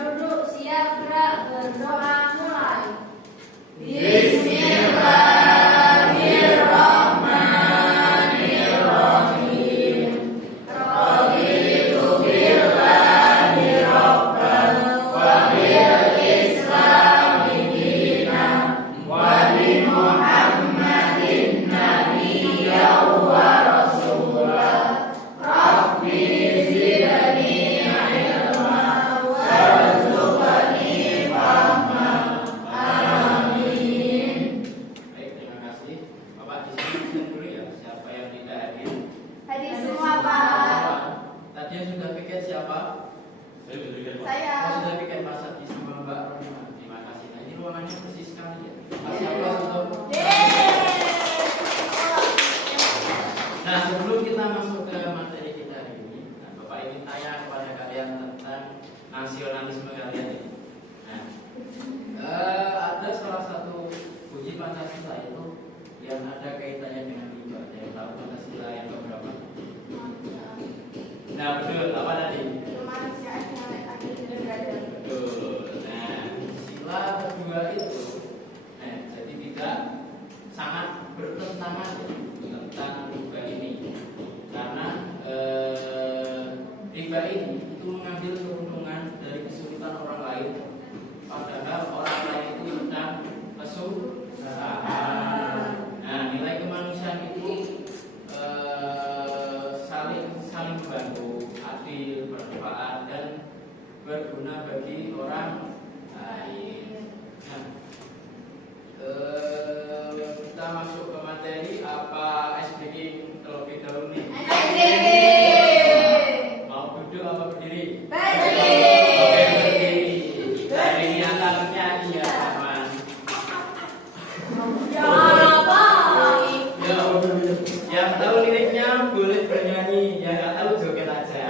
duduk, siap, gerak, berdoa, mulai. Bismillahirrahmanirrahim. Raditu billahi rabban wa bil islami dinan wa bi Muhammadin nabiyyan wa rasulah. Rabbi zidni ilma warzuqni fahma. Amin. Baik, terima kasih. Bapak disebutkan dulu ya siapa yang tidak hadir. Hadir semua, Pak. Tadi yang sudah piket siapa? Saya. Oh, sudah piket Pak Sati sama Mbak Rohima. Terima kasih. Nah, ini ruangannya bersih sekali ya. Masih aplaus untuk. Nah, sebelum kita masuk ke materi kita hari ini, nah, Bapak ingin tanya kepada kalian tentang nasionalisme kalian ini. Nah, ada salah satu bunyi Pancasila itu yang ada kaitannya dengan tiga. Yang tahu Pancasila yang keberapa? Nah, betul. Apa tadi? Betul. Nah, sila kedua itu, jadi tidak sangat bertentangan tentang riba ini, karena riba ini itu mengambil keuntungan dari kesulitan orang lain, padahal orang lain itu sedang kesusahan. Nah, nilai kemanusiaan itu saling membantu, adil, bermanfaat dan berguna bagi orang lain. Nah, kita masuk ke materi. Apa SBG terlebih dahulu nih? Mau duduk apa berdiri? Berdiri. Oke, berdiri. Dari nyatanya iya aman. Ya apa? Yang tahu liriknya boleh bernyanyi, yang nggak tahu joget aja.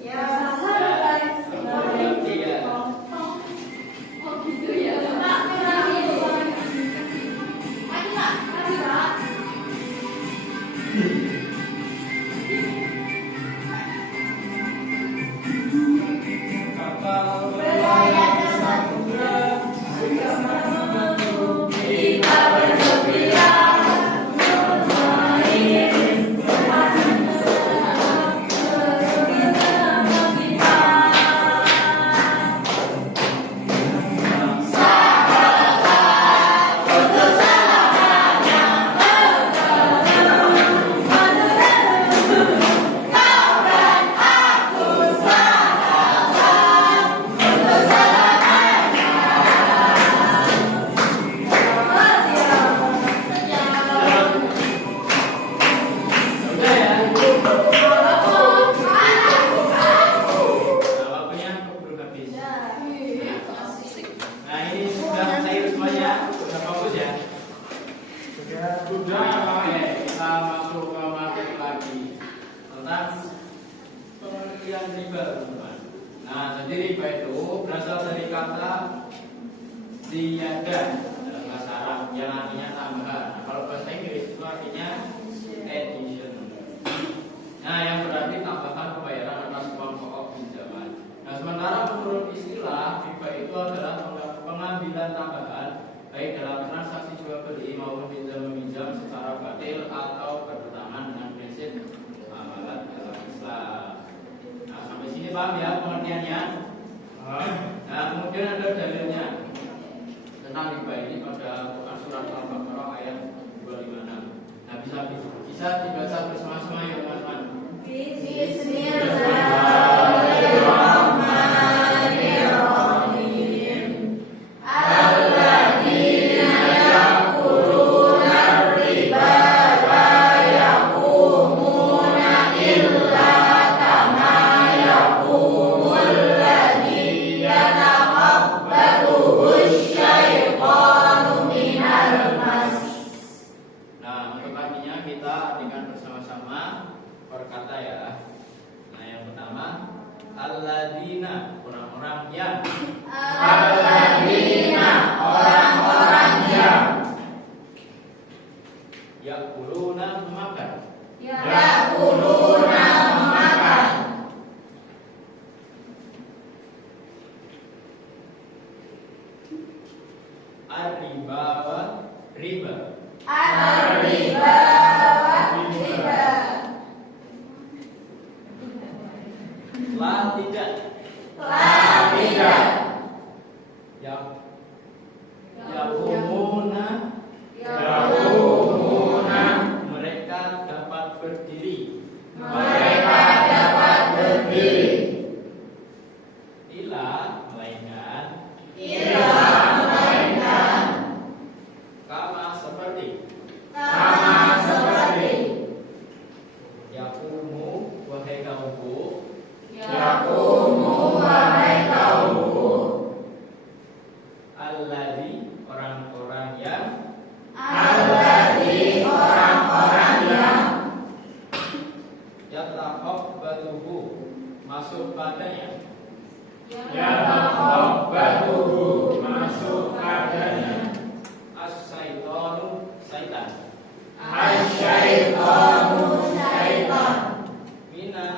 Ya. Ngerti ya? Oh gitu ya. Pak, Kapal berlayar ke samudra, kita bergembira, bermain, bermain, kita. waktunya keburu habis. Nah, ini sudah cair semuanya, sudah fokus ya. Sudah. Oke, kita masuk ke materi lagi tentang pengertian riba, teman-teman. Nah, jadi riba itu berasal dari kata ziyada dalam bahasa Arab yang artinya tambahan. Nah, kalau bahasa Inggris itu artinya addition. Nah, yang berarti tambahan pembayaran atas uang pokok pinjaman. Nah, sementara menurut istilah riba itu adalah pengambilan tambahan baik dalam transaksi jual beli maupun pinjam meminjam secara batil atau bertentangan dengan prinsip muamalah dalam Islam. Nah, sampai sini paham ya pengertiannya? Nah, kemudian ada dalilnya tentang riba ini pada Quran surat Al-Baqarah ayat 256. Nah, bisa dibaca bersama-sama ya teman-teman. Bismillahirrahmanirrahim. Alladzina ya'kuluna riba la yaqumuna illa kama yaqumul ladzi yatakabbaluhu syaitanu minal mas. Nah, untuk paginya kita artikan bersama-sama berkata ya. Nah, yang pertama, alladzina, orang-orang yang. Alladzina, orang-orang yang. Ya'kuluna, memakan. Ya'kuluna, memakan. Ar-riba wa riba. Ar-riba wa riba. La tidak. La tidak. Yaqumuna. Yaqumuna. Mereka dapat berdiri. Mereka dapat berdiri. Ila melainkan. Ila melainkan. Kama seperti. Kama seperti. Yaqumu wahai kaumku. Yaqumu wahai kaumku. Alladzi orang-orang yang. Alladzi orang-orang yang. Yataqabbatuhu masuk padanya. Yataqabbatuhu masuk padanya. As-syaitanu syaitan. Asyaitonu syaitan. Mina.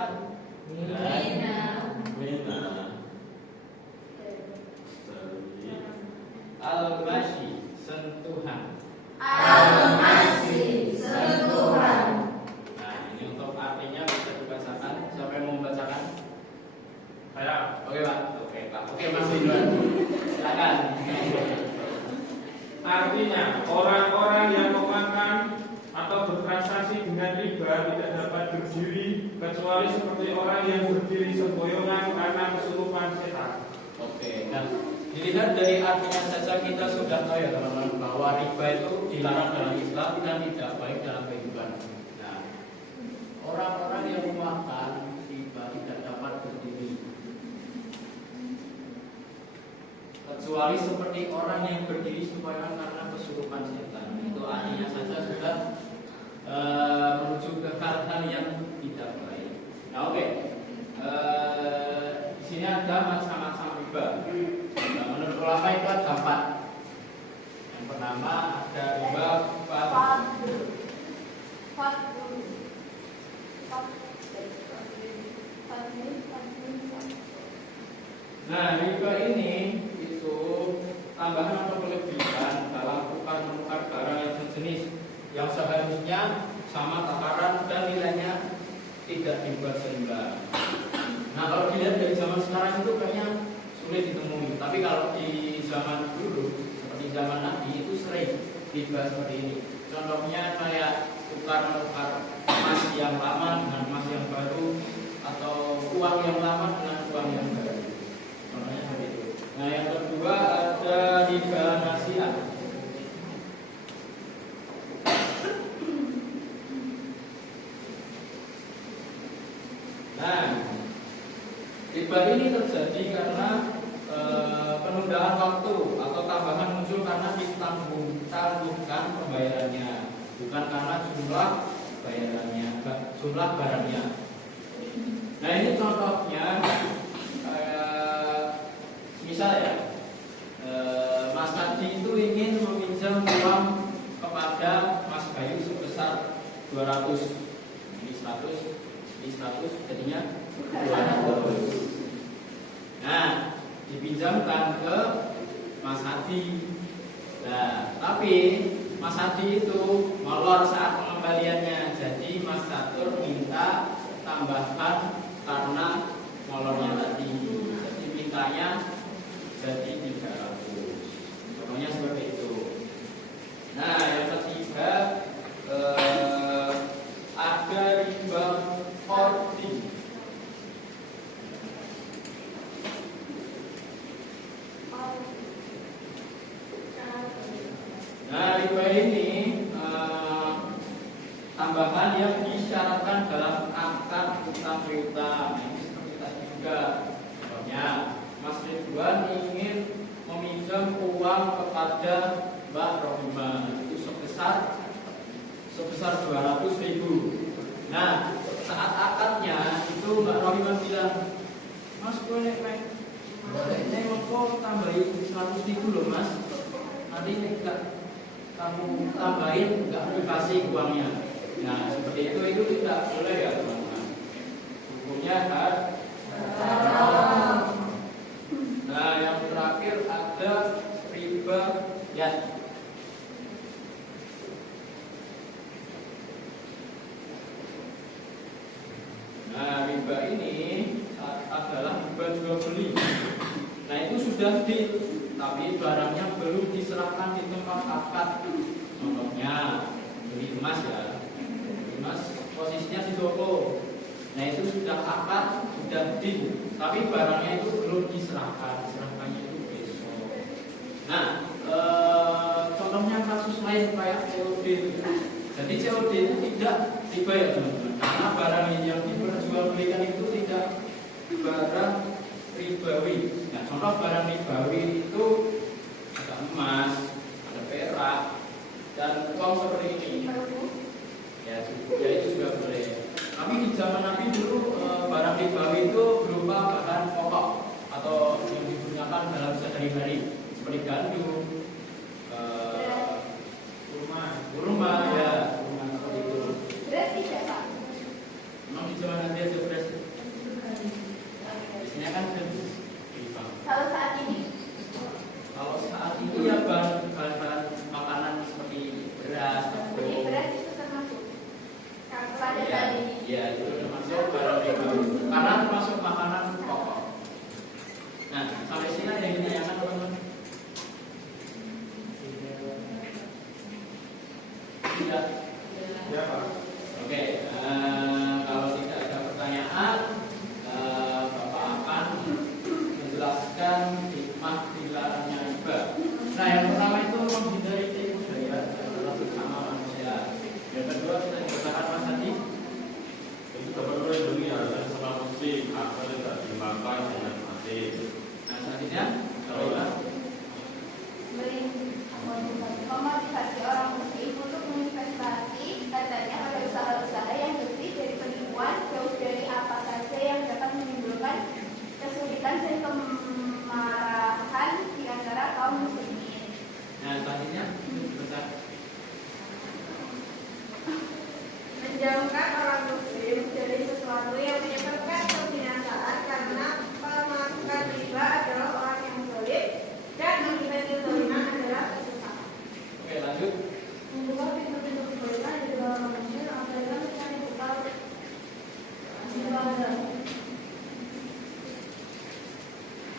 Al-mashi sentuhan. Al-masih sentuhan. Nah, ini untuk artinya bisa dibacakan. Siapa yang mau membacakan? Saya. Oke, Pak. Oke, Mas Ridwan. Silakan. Artinya orang-orang yang memakan atau bertransaksi dengan riba tidak dapat berdiri kecuali seperti orang yang berdiri semboyongan karena kesurupan setan. Oke, nah dilihat dari artinya saja kita sudah tahu ya teman-teman bahwa riba itu dilarang dalam Islam dan tidak baik dalam kehidupan. Nah, orang-orang yang memakan riba tidak dapat berdiri kecuali seperti orang yang berdiri sembahyang karena kesurupan setan. Itu artinya saja sudah menuju ke hal-hal yang tidak baik. Nah, oke. Di sini ada macam-macam riba. Nah, menurut ulama itu ada 4. Yang pertama ada riba fadl. Nah, riba ini itu tambahan atau kelebihan dalam tukar-menukar barang yang sejenis yang seharusnya sama takaran dan nilainya tidak dibuat seimbang. Nah, kalau dilihat dari zaman sekarang itu kayaknya sulit ditemui. Tapi kalau di zaman dulu, seperti zaman Nabi, itu sering riba seperti ini. Contohnya kayak tukar-menukar emas yang lama dengan emas yang baru, atau uang yang lama dengan uang yang baru. Contohnya seperti itu. Nah, yang kedua ada riba nasiah. Nah, riba ini terjadi karena penundaan waktu atau tambahan muncul karena ditangguhkan pembayarannya, bukan karena jumlah bayarannya, jumlah barangnya. Nah, ini contohnya misal ya, Mas Hadi itu ingin meminjam uang kepada Mas Bayu sebesar 200, ini 100, jadinya 200. Nah, dipinjamkan ke Mas Hadi. Nah, tapi Mas Hadi itu molor saat pengembaliannya. Jadi Mas Catur minta tambahan karena molornya tadi. Jadi mintanya jadi 300. Contohnya seperti itu. Nah, yang ketiga ada riba kordi. Nah, riba ini tambahan yang disyaratkan dalam akad utang piutang. Ini seperti tadi juga. Contohnya, Mas Ridwan ingin meminjam uang kepada Mbak Rohimah itu sebesar 200.000. Nah, saat akadnya itu Mbak Rohimah bilang, Mas boleh mau tambahin 100.000 loh Mas. Nanti enggak kamu tambahin, enggak dikasih uangnya. Nah, seperti itu tidak boleh ya teman-teman. Hukumnya haram. Nah, yang terakhir ada riba Lihat. Nah, riba ini adalah riba jual beli. Nah, itu sudah deal, tapi barangnya belum diserahkan di tempat akad. Contohnya beli emas ya, beli emas posisinya di toko. Nah, itu sudah akad, sudah deal, tapi barangnya itu belum diserahkan. Serahkannya itu besok. Nah, contohnya kasus lain kayak COD. Jadi COD itu tidak riba ya teman-teman, karena barang yang diperjualbelikan itu tidak barang ribawi. Nah, contoh barang ribawi itu ada emas, ada perak, dan uang seperti ini. Ya itu juga boleh. Tapi di zaman Nabi dulu barang ribawi itu berupa bahan pokok atau yang digunakan dalam sehari-hari seperti gandum, kurma ya, kurma seperti itu. Beras tidak Pak? Memang di zaman Nabi ada beras. Biasanya kan Kalau saat ini? Kalau saat ini ya bahan makanan seperti beras. Jadi beras itu termasuk pada saat ini? Ya, itu termasuk barang ribawi karena termasuk makanan pokok. Nah, sampai sini ada yang ditanyakan teman-teman? Tidak? Ya Pak. Oke, kalau tidak ada pertanyaan, Bapak akan menjelaskan hikmah dilarangnya riba. Nah, yang pertama itu menghindari tipu daya dalam sesama manusia. Yang kedua kita dikatakan Mas Adi. Itu dapat melindungi harta sama muslim agar tidak dimakan dengan mati. Nah, selanjutnya kalau memotivasi orang muslim untuk menginvestasi katanya pada usaha-usaha yang bersih dari penipuan, jauh dari apa saja yang dapat menimbulkan kesulitan dan kemarahan di antara kaum muslimin. Nah, selanjutnya sebentar. Menjauhkan orang muslim dari sesuatu yang menyebabkan kebinasaan karena pemasukan riba adalah orang yang zalim dan menghindari kezaliman adalah kesusahan. Oke, lanjut. Membuka pintu-pintu kebaikan di dalam manusia apabila mencari bekal ibadah.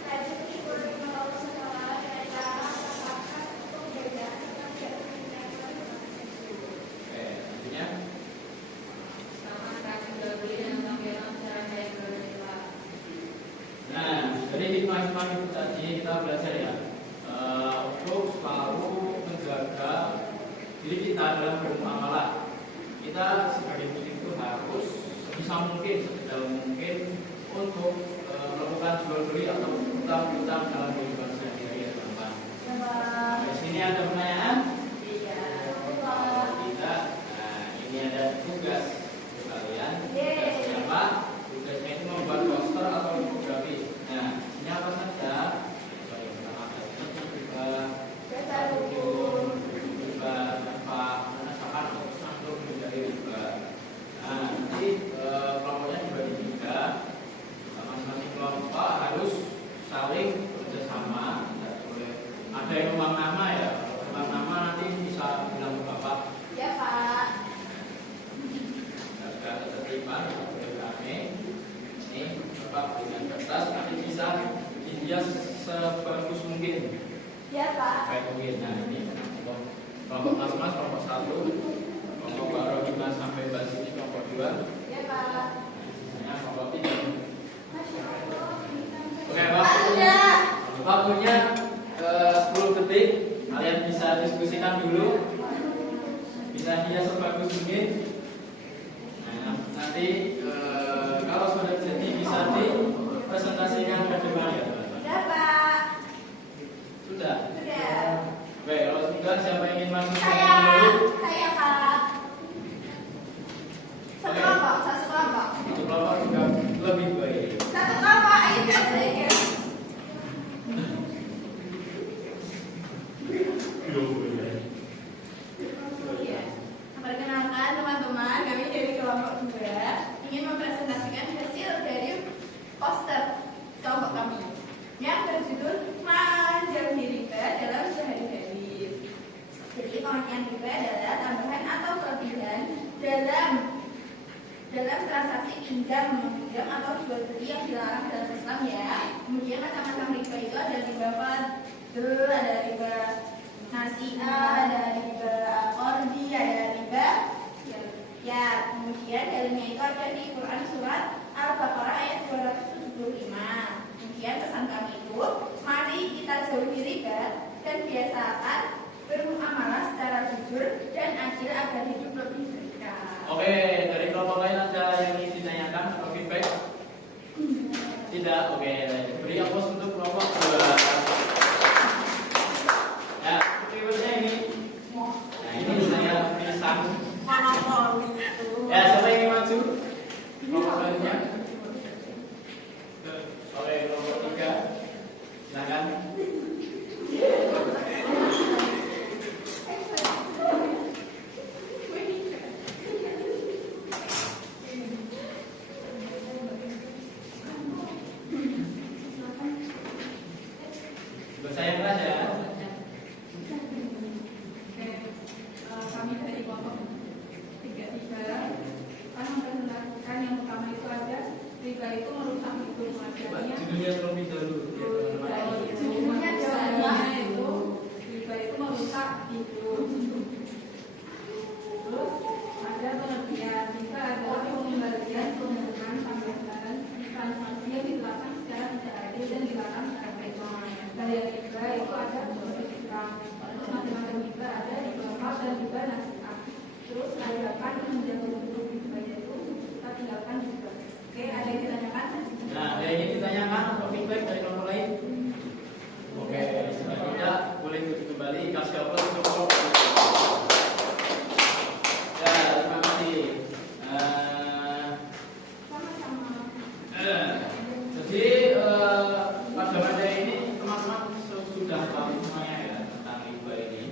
Rezeki berlima Allah sekolah dan cara masyarakat untuk beda serta tidak Oke, selanjutnya. Nah, dari hikmah-hikmah itu tadi kita belajar ya, untuk selalu menjaga diri kita dalam bermuamalah. Kita sebagai muslim itu harus sebisa mungkin, sedetail mungkin untuk melakukan jual beli atau utang-utang dalam kehidupan sehari-hari ya teman-teman. Di sini ada pertanyaan? Tidak. Nah, ini ada tugas untuk kalian. Tugasnya apa? Tugasnya itu membuat poster atau infografi. Nah, ini apa saja? Yang pertama riba, manfaat, menasakan untuk menjadi riba. Nah, nanti kelompoknya dibagi tiga. Masing-masing kelompok harus saling bekerjasama. Tidak boleh ada yang numpang nama ya. Numpang nama nanti bisa bilang ke Bapak. Ya Pak. Jaga ketertiban, tidak boleh rame. Ini Bapak dengan kertas nanti bisa dihias sebagus mungkin. Ya Pak. Baik mungkin. Nah, ini kelompok mas-mas, kelompok 1, kelompok Mbak Rohimah sampai Mbak Siti kelompok 2. Ya Pak. Sisanya kelompok 3. Masya Allah. Oke, waktunya 10 detik. Kalian bisa diskusikan dulu. Bisa hias sebagus mungkin. Nah, nanti kalau sudah jadi bisa dipresentasikan ke depan ya teman-teman. Sudah Pak. Sudah. Sudah. Oke, kalau sudah siapa yang ingin masuk ke Saya dulu? Pak. Satu kelompok, satu kelompok. Itu kelompok juga lebih baik. Satu kelompok, ayo saya. dalam transaksi pinjam, meminjam atau jual beli yang dilarang dalam Islam ya. Kemudian macam-macam riba itu ada riba fadl, ada riba nasi'ah, ada riba al-qardi, ada riba ya. Kemudian dalilnya itu ada di Quran surat Al-Baqarah ayat 275. Kemudian pesan kami itu, mari kita jauhi riba dan biasakan bermuamalah secara jujur dan adil agar hidup lebih berkah. Oke, dari kelompok lain ada yang ingin ditanyakan atau feedback? Tidak, oke. Beri aplaus untuk kelompok 2. Ya, keywordnya ini. Nah, ini saya pisah. Ya, siapa yang ingin maju? Kelompok lainnya? Oke, kelompok 3. Silakan. Saya kelas ya. Kami dari kelompok 33 kan melakukan yang pertama itu ada riba itu merusak hidup wajarnya. Judulnya terlebih dahulu. Judulnya jawabannya itu riba itu merusak hidup. Terus ada pengertian riba adalah pengembalian keuntungan tambahan transaksi yang dilakukan secara tidak adil dan dilakukan secara bebas. Dari riba itu ada terus macam-macam riba, ada riba fadl dan riba nasi'ah. Terus tindakan menjaga untuk ribanya itu kita tinggalkan juga. Oke, ada yang ditanyakan? Nah, ada yang ingin ditanyakan atau feedback dari kelompok lain? Oke, selanjutnya boleh ikuti kembali kasih aplaus untuk kelompok. Ya, terima kasih. Jadi pada materi ini teman-teman sudah tahu semuanya ya tentang riba ini.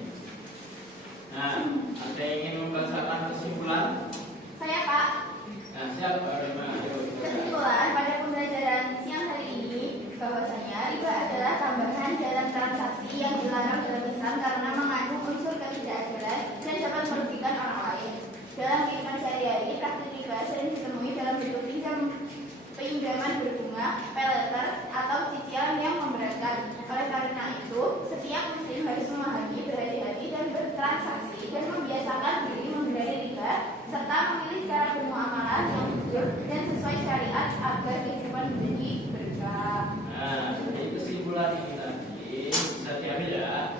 Nah, ada yang ingin membacakan kesimpulan? Saya Pak. Nah, siapa? Kesimpulan pada pembelajaran siang hari ini bahwasanya riba adalah tambahan dalam transaksi yang dilarang dalam Islam karena mengandung unsur ketidakadilan dan dapat merugikan orang lain. Dalam kehidupan sehari-hari, praktik riba sering ditemui dalam bentuk pinjaman berbunga, pay letter, atau cicilan yang memberatkan. Oleh karena itu, setiap muslim harus memahami, berhati-hati dan bertransaksi dan membiasakan diri menghindari riba serta memilih cara bermuamalah yang jujur dan sesuai syariat agar kehidupan menjadi berkah. Nah, jadi kesimpulan ini tadi bisa diambil ya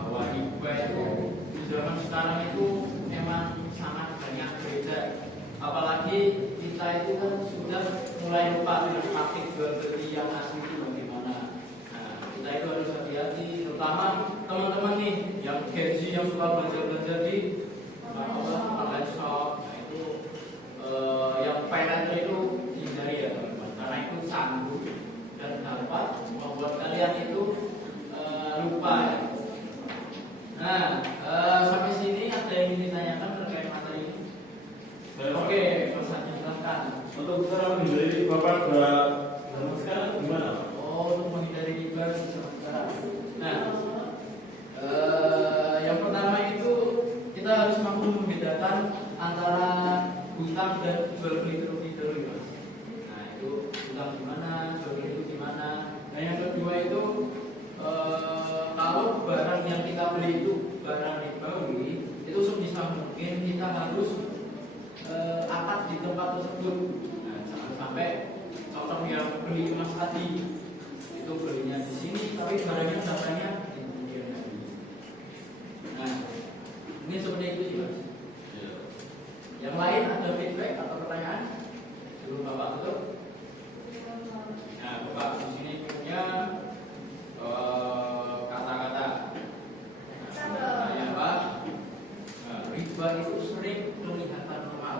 bahwa riba itu di zaman sekarang itu memang sangat banyak beda. Apalagi kita itu kan sudah mulai lupa dengan praktik jual beli yang asli itu bagaimana. Nah, kita itu harus hati-hati, terutama teman-teman nih yang gaji yang suka belanja-belanja di online shop. Nah, itu yang finance itu dihindari ya teman-teman, karena itu sanggup dan dapat membuat kalian itu lupa ya. Nah, sampai sini ada yang ingin ditanyakan terkait materi ini? Oke, pesannya silahkan. Untuk cara menghindari Bapak zaman sekarang gimana? Oh, untuk menghindari riba di zaman sekarang. Nah, yang pertama itu kita harus mampu membedakan antara hutang dan jual beli terlebih dahulu, Mas. Nah, itu hutang gimana, jual beli itu gimana. Nah, yang kedua itu kalau barang yang kita beli itu barang ribawi, itu sebisa mungkin kita harus akad di tempat tersebut. Nah, jangan sampai contoh yang beli emas tadi itu belinya di sini tapi barangnya datangnya di kemudian hari. Nah, ini seperti itu sih Mas. Yang lain ada feedback atau pertanyaan? Sebelum Bapak tutup. Nah, Bapak di sini punya kata-kata. Saya Pak, riba itu sering kelihatan normal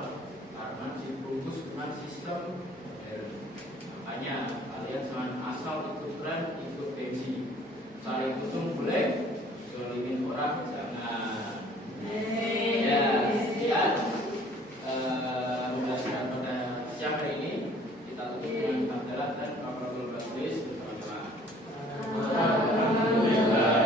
karena dibungkus dengan sistem modern. Makanya kalian jangan asal ikut tren, ikut gengsi. Saling untung boleh, zolimin orang jangan. Ya, sekian pembelajaran pada siang hari ini. Kita tutup dengan hamdalah dan kafaratul majlis bersama-sama. Alhamdulillah.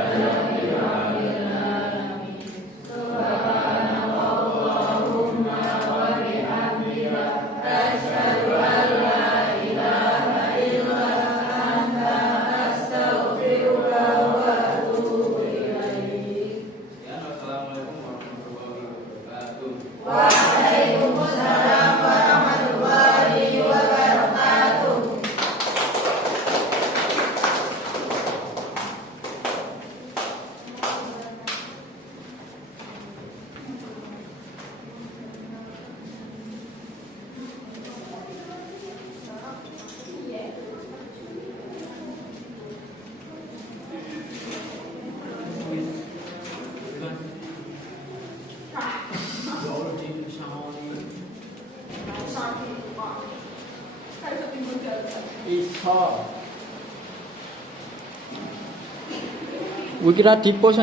iso. Gue kira di pos